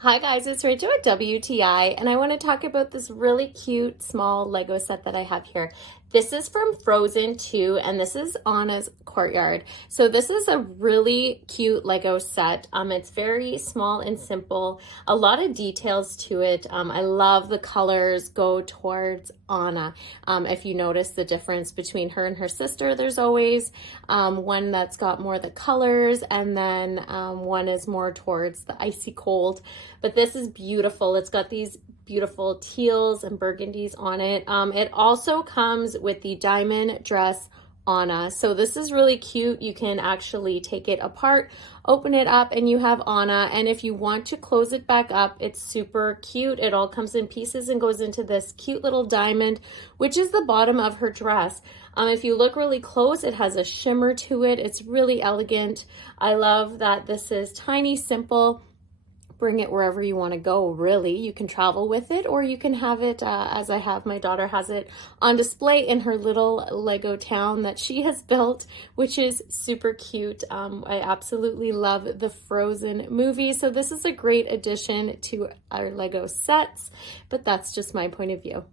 Hi guys, it's Rachel at WTI, and I want to talk about this really cute small Lego set that I have here. This is from Frozen 2, and this is Anna's Courtyard. So this is a really cute Lego set. It's very small and simple, a lot of details to it. I love the colors go towards Anna. If you notice the difference between her and her sister, there's always one that's got more of the colors, and then one is more towards the icy cold. But this is beautiful. It's got these beautiful teals and burgundies on it. It also comes with the diamond dress Anna. So this is really cute. You can actually take it apart, open it up, and you have Anna. And if you want to close it back up, it's super cute. It all comes in pieces and goes into this cute little diamond, which is the bottom of her dress. If you look really close, it has a shimmer to it. It's really elegant. I love that this is tiny, simple. Bring it wherever you want to go, really. You can travel with it, or you can have it, as I have, my daughter has it on display in her little Lego town that she has built, which is super cute. I absolutely love the Frozen movie, so this is a great addition to our Lego sets, but that's just my point of view.